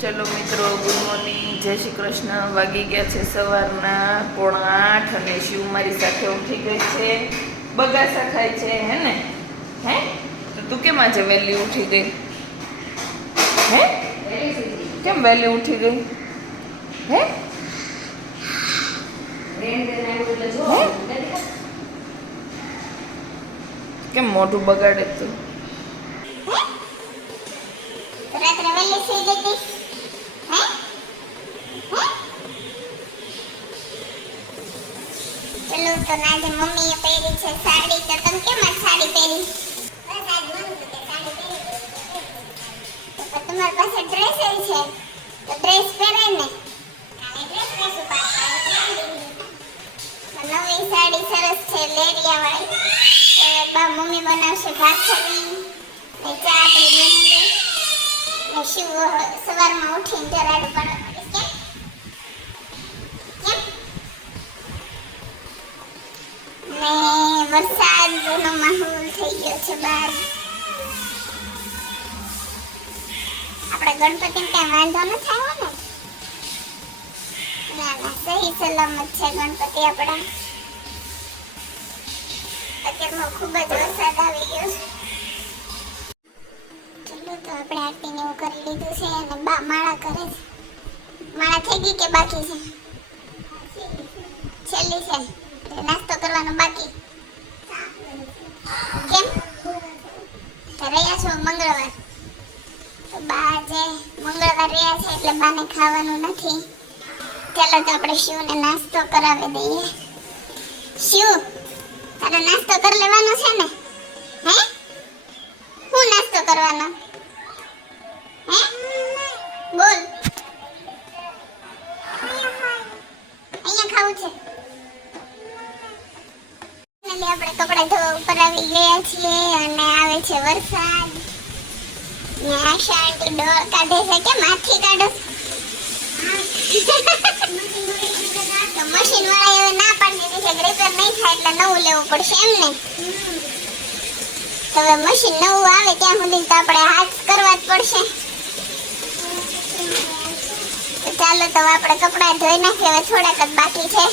ચલો મિત્રો, good morning. જય શ્રી કૃષ્ણ. વાગી ગયા છે સવારના પોણા આઠ અને શિવ મારી સાથે ઉઠી ગઈ છે. બગાસા ખાય છે, હે ને? હે? તો તું કેમ આજે વહેલી ઉઠી ગઈ? હે? કેમ વહેલી ઉઠી ગઈ? હે? કેમ મોઢું બગાડે તું? શિવ સવારમાં ઉઠીને જરાડું પાડવા માંડે કેમ? આપણે ગણપતિને કાંઈ વાંધો ન થાય ને, ના, સહી છે ગણપતિ આપણા. અત્યારમાં ખૂબ જ કરી લીધું છે અને બા માળા કરે છે. માળા થઈ ગઈ કે બાકી છે? છેલ્લી છે. નાસ્તો કરવાનો બાકી. કેમ? રહ્યા છો મંગળવાર. તો બા જે મંગળવાર રહ્યા છે એટલે બાને ખાવાનું નથી. ચાલો તો આપણે શિવને નાસ્તો કરાવી દઈએ. શિવ, તારે નાસ્તો કરી લેવાનો છે ને? હે? હું નાસ્તો કરવાનો? કાઢે મશીન વાળા હવે ના થાય એટલે નવું લેવું પડશે એમ ને? મશીન નવું આવે ત્યાં સુધી તો આપણે હાથ કરવા જ પડશે તો ચાલો તો આપણે કપડાં ધોઈ નાખીએ. હવે થોડાક જ બાકી છે.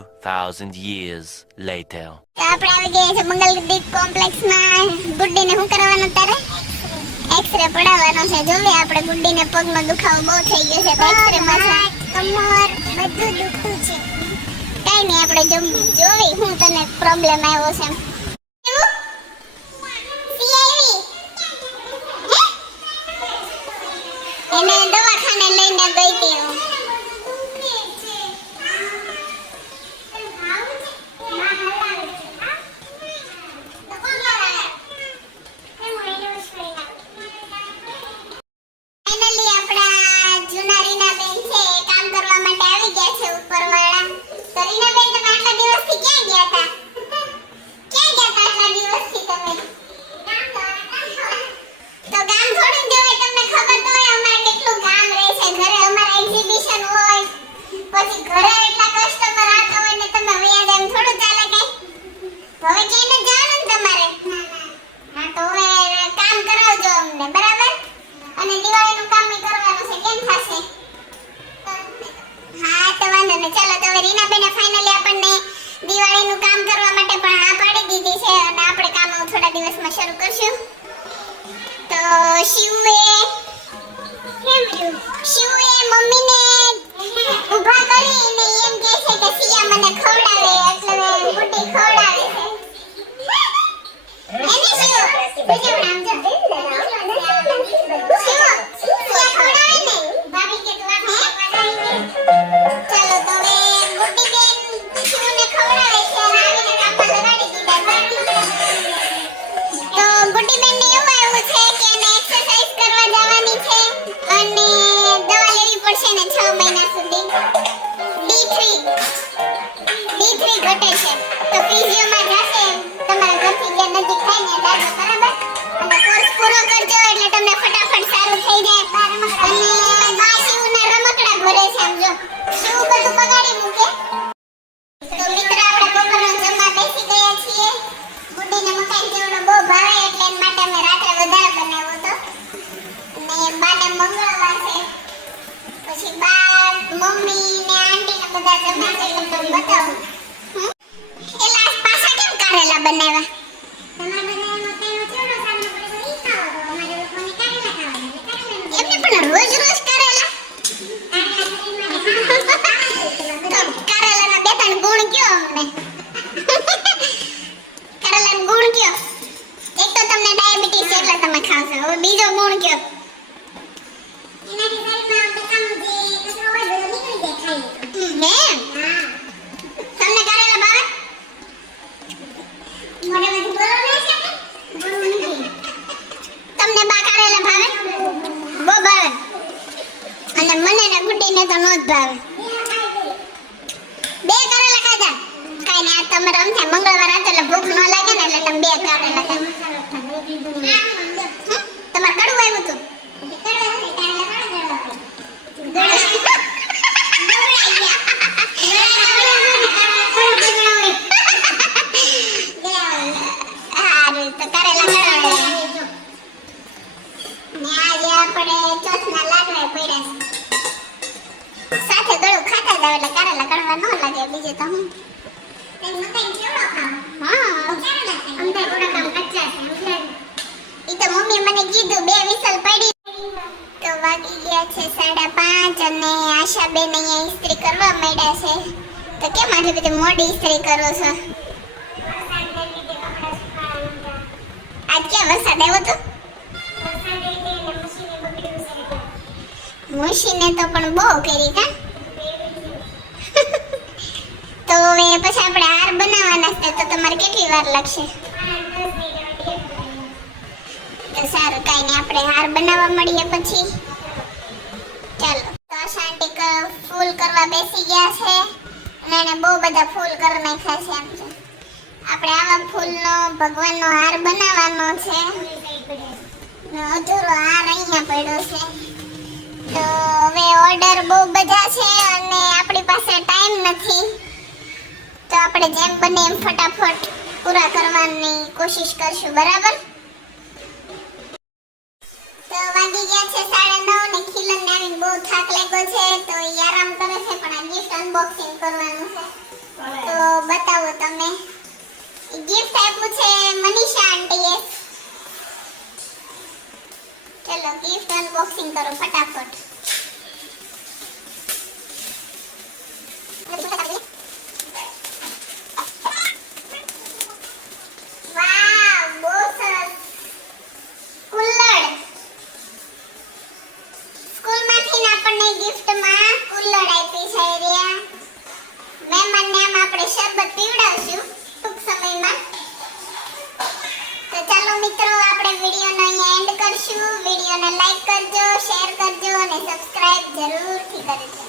2,000 years later. આપણે આવી ગયા છે મંગલદીપ કોમ્પ્લેક્સમાં. ગુડ્ડીને શું કરવાનું તારે એક્સરે પડાવવાનો છે. જોવે આપણે ગુડ્ડીને પગનો દુખાવો બહુ થઈ ગયો છે. તો એક્સરે માં કમર બધું દુખતું છે. કઈ નહીં આપણે જો જોવી હું તને પ્રોબ્લેમ આવ્યો છે એવું? સી આવી? હે? એને દવાખાને લઈને ગઈ હતી હું. ફાઇનલી આપણા જૂના રીનાબેન છે એ કામ કરવા માટે આવી ગયા છે ઉપરવાળા તો રીનાબેન તમે આટલા દિવસથી ક્યાં ગયા હતા ક્યાં ગયા હતા આટલા દિવસથી તમે તો ગામ થોડું જ હોય તમને ખબર તો હોય અમારે કેટલું ગામ રહે છે ઘરે અમારે એક્ઝિબિશન હોય પછી ઘરે એટલા કસ્ટમર આવતા હોય ને તમે વયા જાય એમ થોડું ચાલે કઈ હવે ક્યાંય ન જવાનું ને તમારે હા તો હવે કામ કરાવજો અમને બરાબર અને દિવાળીનું કામ બી કરવાનું છે કેમ થશે હા તો વાંધો નહીં ચાલો તો હવે રીનાબેને ફાઇનલી આપણને કામ કરવા માટે પણ હા પાડી દીધી છે અને આપણે કામ થોડા દિવસમાં શરૂ કરશું. તો શિવે શિવે મમ્મીને ઊભા કરીને એમ કહે છે કે સિયા મને ખવડાવે એટલે ગુડી ખવડાવે છે. એની બીજું નામ જો થાય ને જાજો બરાબર? જમવા બહુ ભાવે એટલે માટે અમે વધારે બનાવ્યો હતો. અને બાને મંગળવાર છે. પછી બા મમ્મી ને આંટી ને બધા જમે છે તમને બતાવું હમ? એલા આજ પાછા કેમ કારેલા બનાવ્યા તમારે બનાવવાનો કયો ચેવડો સામનો પડ્યો ઈ ખાવો તો અમારે લોકોને કારેલા ખાવાના એટલે કારેલાનું એમને પણ રોજ રોજ કારેલા તો કારેલાના બે ત્રણ ગુણ કયો અમને કરેલાનો ગુણ કયો એક તો તમને ડાયાબિટીસ છે એટલે તમે ખાવશો હવે બીજો ગુણ કયો હમ, એમ? તમને કરેલા ભાવે તમને બા કરેલા ભાવે બહુ ભાવે અને મને ને ગુડીને તો નો જ ભાવે બે કરેલા ખાધા કાઈ નહીં આ તમે રમતા મંગળવાર હતો એટલે ભૂખ ન લાગે ને એટલે તમે બે કરેલા ખાધા હમ? તમારે કડવું આવ્યું હતું. સાથે ગળું ખાતા જાવ એટલે કારેલા કડવા ન લાગે બીજે તો હું હા અમને થોડા કામ કચ્ચા છે ઈ તો મમ્મી મને કીધું બે વિસલ પડી. તો વાગી ગયા છે સાડા પાંચ અને આશાબેન અહીંયા ઇસ્ત્રી કરવા માંડ્યા છે. તો કેમ આટલી બધી મોડી ઇસ્ત્રી કરો છો? આજ ક્યાં વરસાદ આવ્યો તો મુશીને તો પણ બહુ કરી કા? તો હવે પછી આપણે હાર બનાવવાના છે, તો તમારે કેટલી વાર લાગશે? આપણે હાર બનાવવા મળીએ પછી. ચાલો, તો શાંતિ ફૂલ કરવા બેસી ગયા છે. અને એને બહુ બધા ફૂલ કરી નાખ્યા છે એમ છે. આપણે આવા ફૂલનો, ભગવાનનો હાર બનાવવાનો છે. અધૂરો હાર અહીંયા પડ્યો છે. તો હવે ઓર્ડર બહુ બધા છે અને આપણી પાસે ટાઈમ નથી. તો આપણે જેમ બને એમ ફટાફટ પૂરા કરવાની કોશિશ કરશું, બરાબર? વાગી ગયા છે સાડા નવ ને ખીલન નાની બહુ થાક લાગ્યો છે, તો એ આરામ કરે છે, પણ આ ગિફ્ટ અનબોક્સિંગ કરવાનું છે. તો બતાવો તમે. ગિફ્ટ આપ્યું છે મનીષા આંટીએ. ચલો ગિફ્ટ અનબોક્સિંગ કરો, ફટાફટ. સબસ્ક્રાઇબ જરૂરથી કરજો